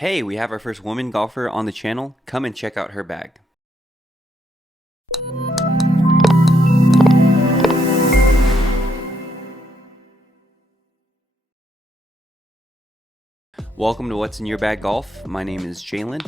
Hey, we have our first woman golfer on the channel. Come and check out her bag. Welcome to What's in Your Bag Golf. My name is Jalen.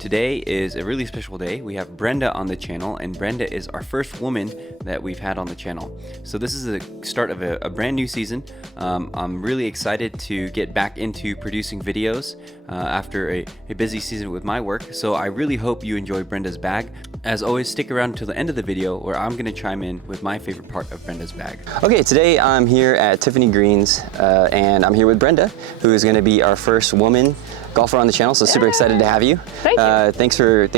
Today is a really special day. We have Brenda on the channel, and Brenda is our first woman that we've had on the channel. So this is the start of a brand new season. I'm really excited to get back into producing videos after a busy season with my work. So I really hope you enjoy Brenda's bag. As always, stick around until the end of the video where I'm going to chime in with my favorite part of Brenda's bag. Okay, today I'm here at Tiffany Greens and I'm here with Brenda, who is going to be our first woman golfer on the channel, so super excited to have you. Thank you. Thanks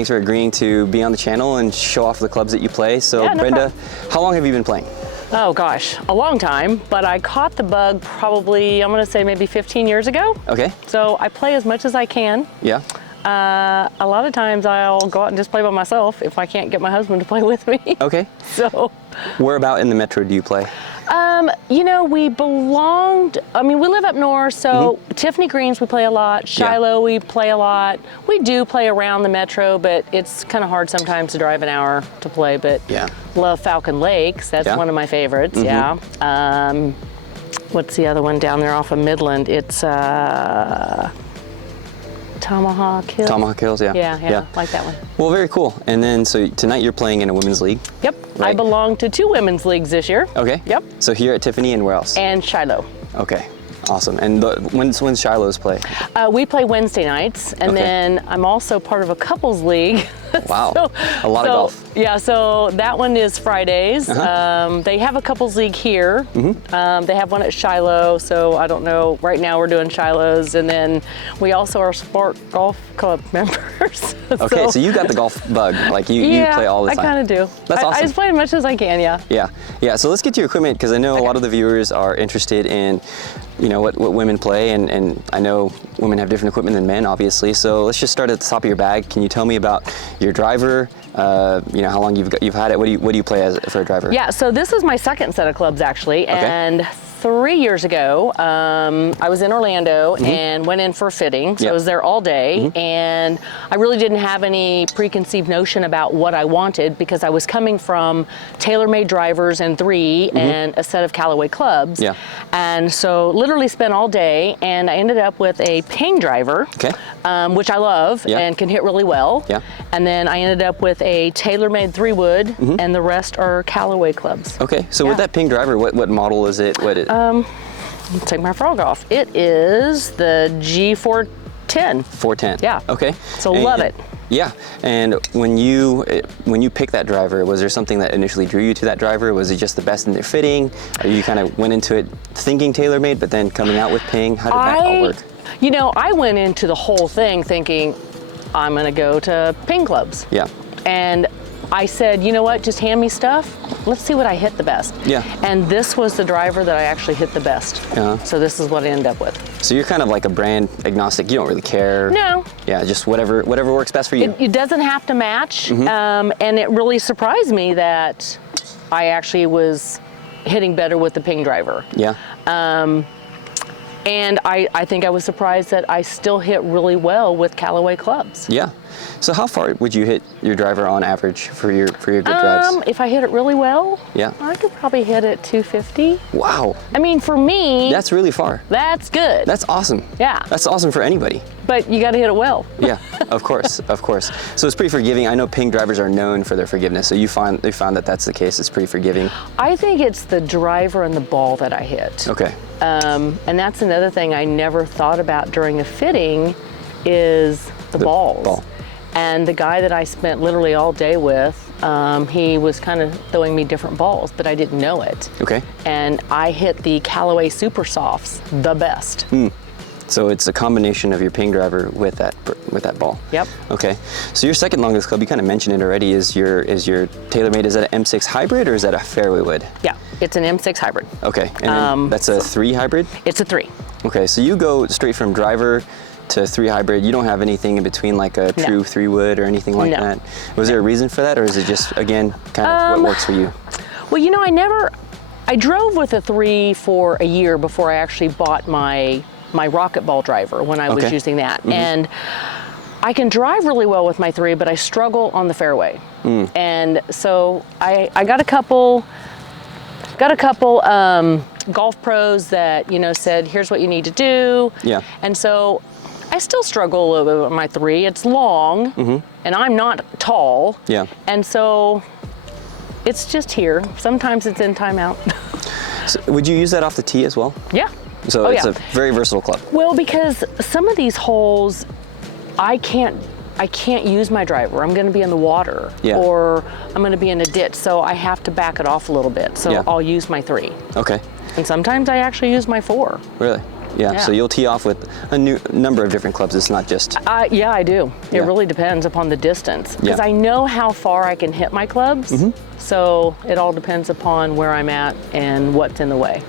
for agreeing to be on the channel and show off the clubs that you play. So no Brenda, problem. How long have you been playing? Oh gosh, a long time, but I caught the bug probably, I'm gonna say maybe 15 years ago. Okay. So I play as much as I can. Yeah. A lot of times I'll go out and just play by myself if I can't get my husband to play with me. Okay. So. Where about in the metro do you play? You know, we live up north, so Tiffany Greens we play a lot, Shiloh we play a lot. We do play around the metro, but it's kind of hard sometimes to drive an hour to play, but love Falcon Lakes, that's one of my favorites, What's the other one down there off of Midland? It's Tomahawk Hills. Tomahawk Hills, yeah, like that one. Well, very cool. And then, so tonight you're playing in a women's league? Yep, right? I belong to 2 women's leagues this year. Okay. Yep. So here at Tiffany and where else? And Shiloh. Okay, awesome. And when's Shiloh's play? We play Wednesday nights, and then I'm also part of a couples league. Wow, a lot of golf. Yeah, so that one is Fridays. They have a couples league here. They have one at Shiloh, so I don't know. Right now we're doing Shiloh's, and then we also are Sport Golf Club members. Okay, so you got the golf bug, like you play all the time. I kind of do. That's awesome. I just play as much as I can, Yeah, so let's get to your equipment, because I know a lot of the viewers are interested in, you know, what women play, and I know women have different equipment than men, obviously. So let's just start at the top of your bag. Can you tell me about your driver? You know, how long you've had it? What do you play for a driver? Yeah, so this is my second set of clubs actually, and 3 years ago, I was in Orlando and went in for a fitting. So I was there all day, and I really didn't have any preconceived notion about what I wanted because I was coming from TaylorMade drivers and 3 and a set of Callaway clubs. Yeah. And so literally spent all day, and I ended up with a ping driver, which I love and can hit really well. Yeah. And then I ended up with a TaylorMade 3-wood, and the rest are Callaway clubs. Okay, so with that ping driver, what model is it? Let's take my frog off. It is the G410. 410. Yeah. Okay. So love it. Yeah. And when you picked that driver, was there something that initially drew you to that driver? Was it just the best in their fitting? Or you kind of went into it thinking TaylorMade, but then coming out with ping? How did that all work? You know, I went into the whole thing thinking I'm going to go to ping clubs. Yeah. And I said, you know what, just hand me stuff. Let's see what I hit the best. Yeah. And this was the driver that I actually hit the best. So this is what I ended up with. So you're kind of like a brand agnostic. You don't really care. No. Yeah, just whatever works best for you. It doesn't have to match. And it really surprised me that I actually was hitting better with the ping driver. Yeah. And I think I was surprised that I still hit really well with Callaway clubs. Yeah. So how far would you hit your driver on average for your good drives? If I hit it really well, I could probably hit it 250. Wow. I mean, for me, that's really far. That's good. That's awesome. Yeah. That's awesome for anybody. But you got to hit it well. Yeah, of course, of course. So it's pretty forgiving. I know ping drivers are known for their forgiveness. So they found that that's the case. It's pretty forgiving. I think it's the driver and the ball that I hit. Okay. And that's another thing I never thought about during a fitting is the balls. And the guy that I spent literally all day with, he was kind of throwing me different balls, but I didn't know it. Okay. And I hit the Callaway Super Softs the best. So it's a combination of your ping driver with that ball. Yep. Okay. So your second longest club, you kind of mentioned it already, is your TaylorMade. Is that an M6 hybrid or is that a fairway wood? Yeah, it's an M6 hybrid. Okay. And that's a 3 hybrid? It's a 3. Okay. So you go straight from driver to 3 hybrid. You don't have anything in between, like a true 3-wood or anything like that. Was there a reason for that, or is it just, again, kind of what works for you? Well, you know, I drove with a 3 for a year before I actually bought my my rocket ball driver when I was using that. And I can drive really well with my 3, but I struggle on the fairway. And so I got a couple golf pros that, you know, said, here's what you need to do. Yeah. And so I still struggle a little bit with my 3. It's long, and I'm not tall. Yeah. And so it's just here. Sometimes it's in timeout. So would you use that off the tee as well? Yeah. So it's a very versatile club. Well, because some of these holes, I can't use my driver. I'm going to be in the water, or I'm going to be in a ditch, so I have to back it off a little bit. So I'll use my 3. Okay. And sometimes I actually use my 4. Really? Yeah. So you'll tee off with a number of different clubs. It's not just. Yeah, I do. It really depends upon the distance, because I know how far I can hit my clubs. So it all depends upon where I'm at and what's in the way.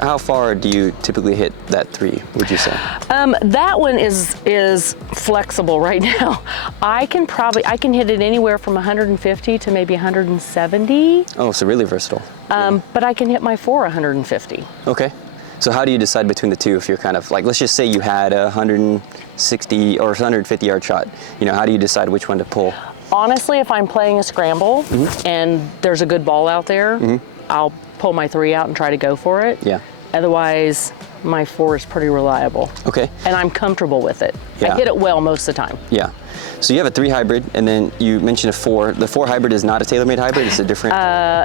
How far do you typically hit that 3, would you say? That one is flexible right now. I can hit it anywhere from 150 to maybe 170. Oh, so really versatile. But I can hit my 4 150. Okay. So how do you decide between the 2 if you're kind of like, let's just say you had a 160 or 150 yard shot, you know, how do you decide which one to pull? Honestly, if I'm playing a scramble and there's a good ball out there, I'll pull my 3 out and try to go for it. Yeah. Otherwise, my 4 is pretty reliable. Okay. And I'm comfortable with it. I hit it well most of the time. Yeah. So you have a 3 hybrid, and then you mentioned a 4. The 4 hybrid is not a TaylorMade hybrid. It's a different.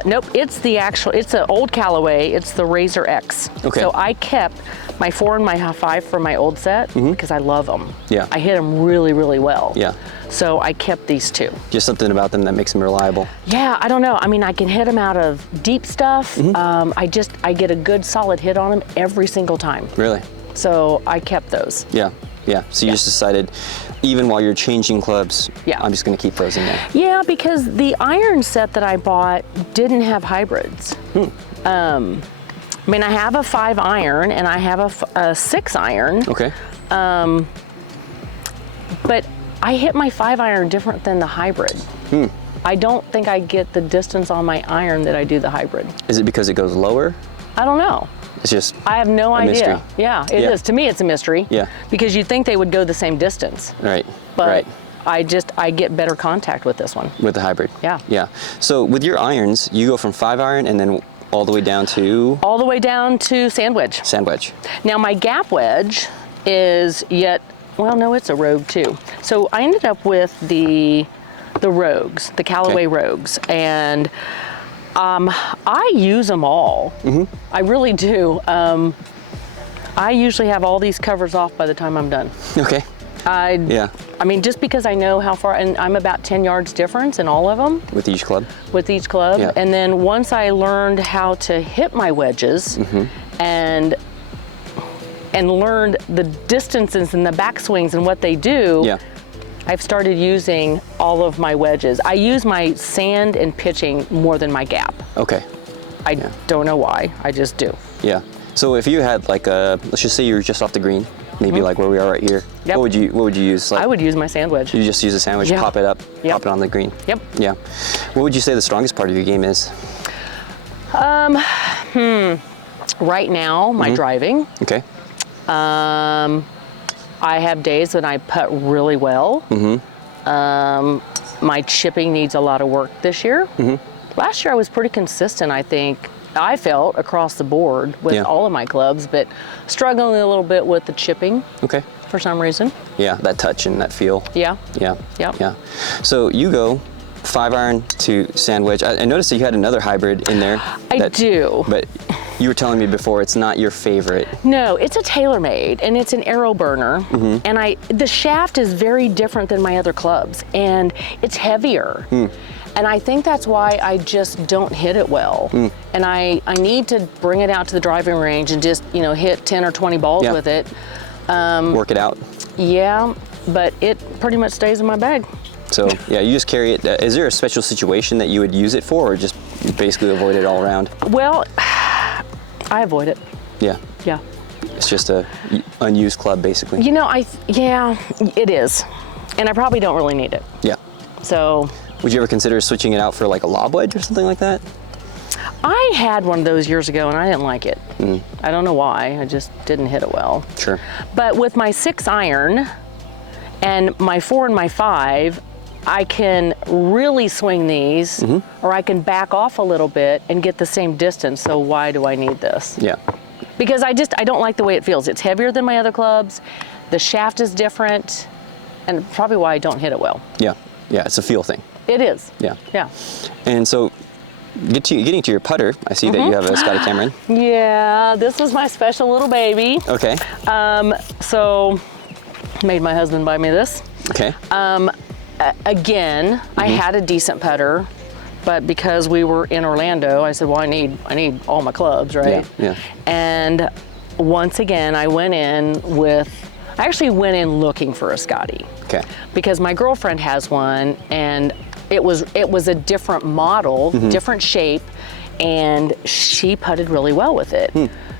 Nope. It's an old Callaway. It's the Razor X. Okay. So I kept my 4 and my 5 from my old set because I love them. Yeah. I hit them really, really well. Yeah. So I kept these 2. Just something about them that makes them reliable. Yeah, I don't know. I mean, I can hit them out of deep stuff. I get a good solid hit on them every single time. Really? So I kept those. Yeah. Yeah. So you just decided, even while you're changing clubs, I'm just going to keep those in there. Yeah, because the iron set that I bought didn't have hybrids. I mean, I have a 5 iron and I have a 6 iron. Okay. But I hit my 5 iron different than the hybrid. I don't think I get the distance on my iron that I do the hybrid. Is it because it goes lower? I don't know. It's just I have no idea. Mystery. Yeah, it is. To me, it's a mystery. Yeah. Because you'd think they would go the same distance. Right. But I get better contact with this one. With the hybrid. Yeah. Yeah. So with your irons, you go from 5 iron and then all the way down to? All the way down to sand wedge. Sand wedge. Now my gap wedge is well, no, it's a Rogue too. So I ended up with the Rogues, the Callaway Rogues, and I use them all. I really do. I usually have all these covers off by the time I'm done. Okay. I mean, just because I know how far, and I'm about 10 yards difference in all of them. With each club? With each club. Yeah. And then once I learned how to hit my wedges and learned the distances and the backswings and what they do, I've started using all of my wedges. I use my sand and pitching more than my gap. Okay. I don't know why, I just do. Yeah. So if you had like let's just say you were just off the green, maybe like where we are right here, what would you use? Like, I would use my sand wedge. You just use a sand wedge, pop it up, pop it on the green. Yep. Yeah. What would you say the strongest part of your game is? Right now, my driving. Okay. I have days when I putt really well. My chipping needs a lot of work this year. Last year I was pretty consistent, I think. I felt across the board with all of my clubs, but struggling a little bit with the chipping. Okay. For some reason. Yeah, that touch and that feel. Yeah. Yeah. Yeah. So you go 5 iron to sand wedge. I noticed that you had another hybrid in there. I do. But you were telling me before it's not your favorite. No, it's a TaylorMade and it's an arrow burner. And the shaft is very different than my other clubs and it's heavier. And I think that's why I just don't hit it well. And I need to bring it out to the driving range and just, hit 10 or 20 balls with it. Work it out. Yeah, but it pretty much stays in my bag. So yeah, you just carry it. Is there a special situation that you would use it for, or just basically avoid it all around? Well, I avoid it. Yeah. Yeah. It's just a unused club, basically. Yeah, it is. And I probably don't really need it. Yeah. So. Would you ever consider switching it out for like a lob wedge or something like that? I had one of those years ago and I didn't like it. I don't know why, I just didn't hit it well. Sure. But with my 6 iron and my 4 and my 5, I can really swing these, or I can back off a little bit and get the same distance. So why do I need this? Yeah. Because I don't like the way it feels. It's heavier than my other clubs. The shaft is different, and probably why I don't hit it well. Yeah. Yeah, it's a feel thing. It is. Yeah. Yeah. And so getting to your putter, I see that you have a Scotty Cameron. Yeah, this was my special little baby. Okay. So made my husband buy me this. Okay. Again, I had a decent putter, but because we were in Orlando, I said, well, I need all my clubs, right? Yeah. And once again, I actually went in looking for a Scotty. Okay. Because my girlfriend has one, and it was a different model, different shape, and she putted really well with it.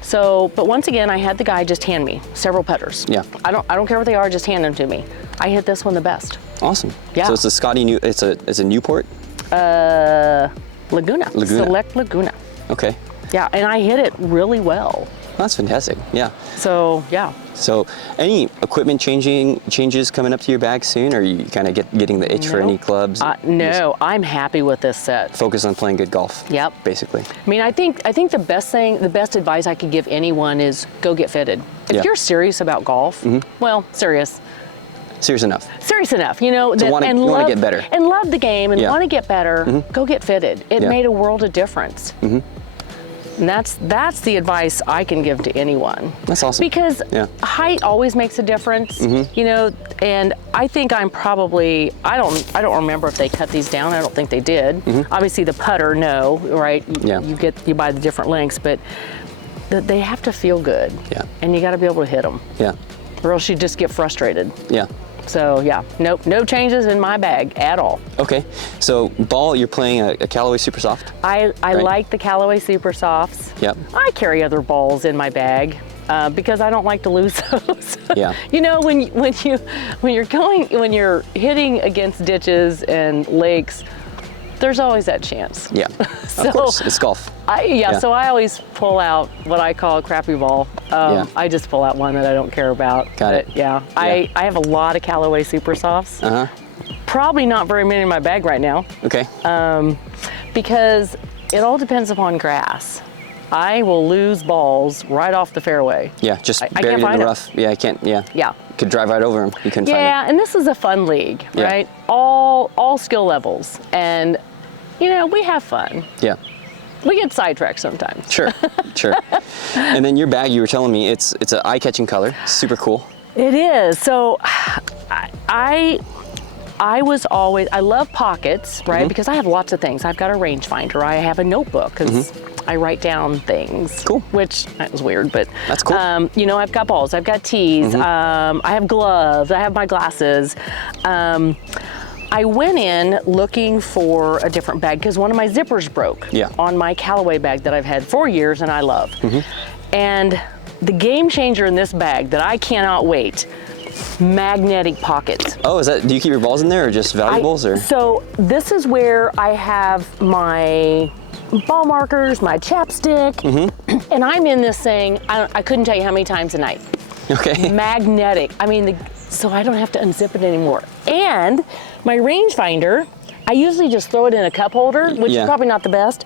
So, but once again, I had the guy just hand me several putters. Yeah. I don't care what they are, just hand them to me. I hit this one the best. Awesome. Yeah. So it's a Scotty it's a Newport? Laguna. Select Laguna. Okay. Yeah, and I hit it really well. That's fantastic. Yeah. So, yeah. So, any equipment changes coming up to your bag soon, or are you kind of getting the itch for any clubs? No, I'm happy with this set. Focus on playing good golf. Yep. Basically. I mean, I think the best advice I could give anyone is go get fitted. If you're serious about golf, well, serious enough, you know, you want to get better and love the game and want to get better, go get fitted. It made a world of difference. And that's the advice I can give to anyone. That's awesome. Because height always makes a difference, you know, and I think I'm probably, I don't remember if they cut these down. I don't think they did. Obviously the putter, no, right? You buy the different lengths, but they have to feel good. Yeah. And you got to be able to hit them. Yeah. Or else you just get frustrated. Yeah. So yeah, no changes in my bag at all. Okay, so ball, you're playing a Callaway Super Soft? I like the Callaway Super Softs. Yep. I carry other balls in my bag because I don't like to lose those. Yeah. You know, when you're hitting against ditches and lakes, there's always that chance. Yeah, so, of course, it's golf. So I always pull out what I call a crappy ball. I just pull out one that I don't care about. Got it. Yeah, I have a lot of Callaway Super Softs. Probably not very many in my bag right now. Okay. Because it all depends upon grass. I will lose balls right off the fairway. Yeah, just buried in the rough. Yeah, I can't, Yeah. Could drive right over them. You couldn't find them. Yeah, and this is a fun league, right? All skill levels. And, you know, we have fun. Yeah. We get sidetracked sometimes. Sure, sure. And then your bag, you were telling me, it's an eye-catching color. Super cool. It is. So I love pockets, right? Because I have lots of things. I've got a rangefinder. I have a notebook because I write down things. Cool. Which that was weird, but that's cool. You know, I've got balls, I've got tees, I have gloves, I have my glasses. I went in looking for a different bag because one of my zippers broke on my Callaway bag that I've had for years and I love. And the game changer in this bag that I cannot wait, magnetic pockets. Oh, do you keep your balls in there or just valuables? So this is where I have my ball markers, my chapstick, and I'm in this thing, I couldn't tell you how many times a night. Okay. Magnetic. I mean, so I don't have to unzip it anymore. And my rangefinder, I usually just throw it in a cup holder, which is probably not the best.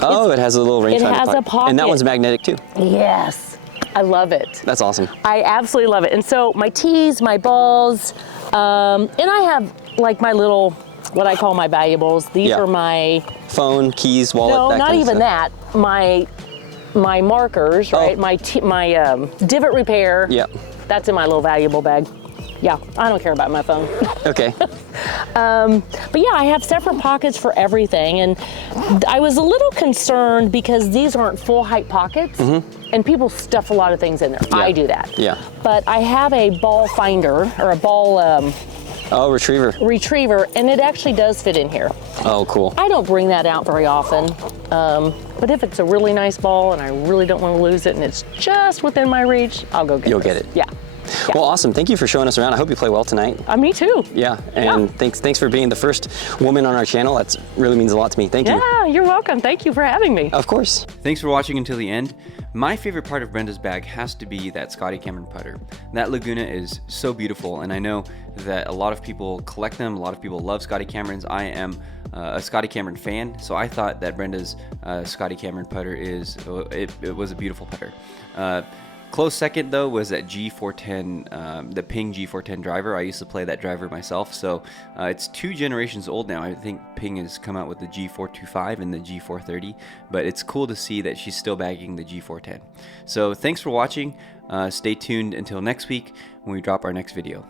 Oh, it has a little rangefinder. It has a pocket. And that one's magnetic too. Yes. I love it. That's awesome. I absolutely love it. And so my tees, my balls, and I have like my little, what I call my valuables. These are my phone, keys, wallet. No, not even that. My markers, right? My divot repair. Yep. That's in my little valuable bag. Yeah, I don't care about my phone. Okay. But yeah, I have separate pockets for everything. And I was a little concerned because these aren't full height pockets and people stuff a lot of things in there. Yeah. I do that. Yeah. But I have a ball finder or a ball retriever, and it actually does fit in here. Oh, cool. I don't bring that out very often. But if it's a really nice ball and I really don't want to lose it and it's just within my reach, I'll go get it. You'll get it. Yeah. Yeah. Well, awesome. Thank you for showing us around. I hope you play well tonight. Me too. Yeah, and thanks for being the first woman on our channel. That really means a lot to me. Thank you. Yeah, you're welcome. Thank you for having me. Of course. Thanks for watching until the end. My favorite part of Brenda's bag has to be that Scotty Cameron putter. That Laguna is so beautiful, and I know that a lot of people collect them. A lot of people love Scotty Camerons. I am a Scotty Cameron fan, so I thought that Brenda's Scotty Cameron putter it was a beautiful putter. Close second though was that G410, the Ping G410 driver. I used to play that driver myself, so it's 2 generations old now. I think Ping has come out with the G425 and the G430, but it's cool to see that she's still bagging the G410. So thanks for watching. Stay tuned until next week when we drop our next video.